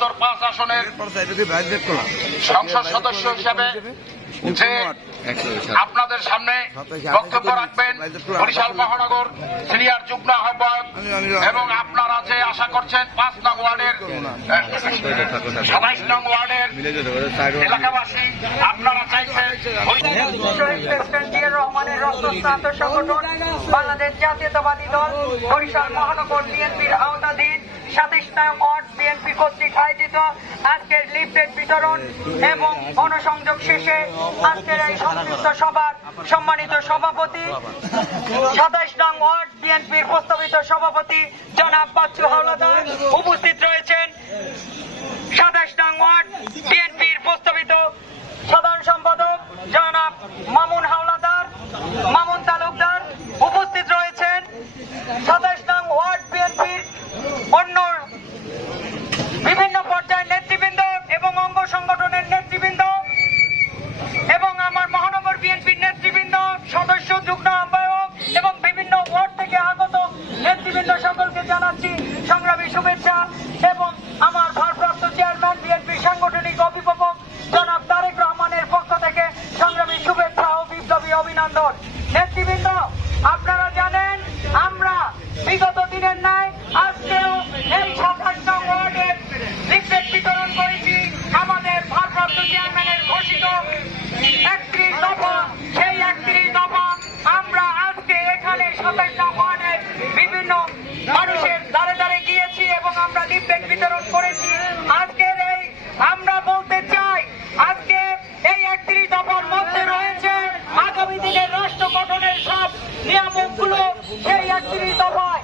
সদর পাঁচ আসনের সংসদ সদস্য হিসেবে যে আপনাদের সামনে বক্তব্য রাখবেন বরিশাল মহানগর সিনিয়র যুগ্ম আহ্বায়ক এবং আপনারা যে আশা করছেন পাঁচ নং ওয়ার্ডের সাতাইশ নং ওয়ার্ডের এলাকাবাসী আপনারা চাইছেন রহমানের রক্তস্নাত সংগঠন বাংলাদেশ জাতীয়তাবাদী দল বরিশাল মহানগর বিএনপির আওতাধীন সাতাইশ নয় বিএনপি কর্তৃক আয়োজিত আজকের লিফলেট বিতরণ এবং গণসংযোগ শেষে আজকের এই সংযুক্ত সভার সম্মানিত সভাপতি সাতাশ নং ওয়ার্ড বিএনপির প্রস্তাবিত সভাপতি জনাব বাচ্চু হাওলাদার উপস্থিত রয়েছেন। সাতাশ নং ওয়ার্ড বিএনপির অভিনন্দন সেই একত্রিশ দফায়।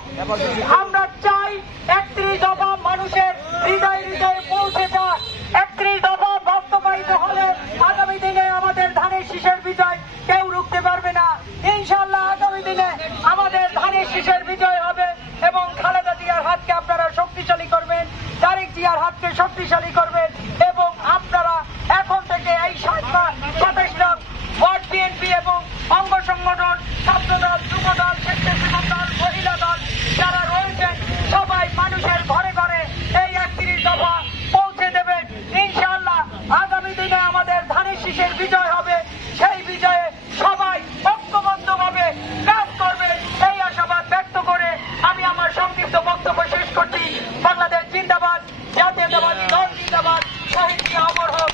আমরা চাই একত্রিশ দফা মানুষের হৃদয় হৃদয়ে পৌঁছে যাক একত্রিশ দফা বাস্তবায়িত হলে আগামী দিনে আমাদের ধানের শীষের বিজয় কেউ রুখতে পারবে না ইনশাল্লাহ আগামী দিনে আমাদের ধানের শীষের বিজয় হবে এবং খালেদা জিয়ার হাতকে আপনারা শক্তিশালী করবেন তারেক জিয়ার হাতকে শক্তিশালী করবেন এবং আপনারা এখন থেকে এই সাতটা সাতাইশ নং ওয়ার্ড বিএনপি এবং অঙ্গ সংগঠন ছাত্র দল যুব দল স্বেচ্ছাসেবক দল মহিলা দল যারা রয়েছেন সবাই মানুষের ঘরে ঘরে এই একত্রিশ দফা পৌঁছে দেবেন ইনশাআল্লাহ আগামী দিনে আমাদের ধানের শীষের বিজয় হবে সেই বিজয়ে সবাই ঐক্যবদ্ধভাবে কাজ করবে এই আশাবাদ ব্যক্ত করে আমি আমার সংক্ষিপ্ত বক্তব্য শেষ করছি বাংলাদেশ জিন্দাবাদ, জাতীয়তাবাদী দল জিন্দাবাদ, শহীদ অমর হোক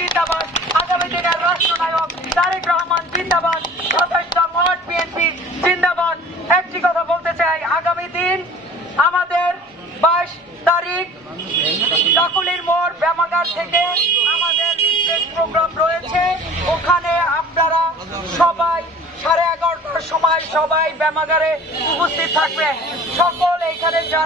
জিন্দাবাদ, আগামী দিনের রাষ্ট্রনায়ক তারেক রহমান জিন্দাবাদ বিএনপি জিন্দাবাদ। একটি কথা বলতে চাই, আগামী দিন আমাদের বাইশ তারিখ মোড় ব্যামাগার থেকে আমাদের প্রোগ্রাম রয়েছে। ওখানে আপনারা সবাই সাড়ে এগারোটার সময় সবাই ব্যামাগারে উপস্থিত থাকবেন। সকল এখানে যারা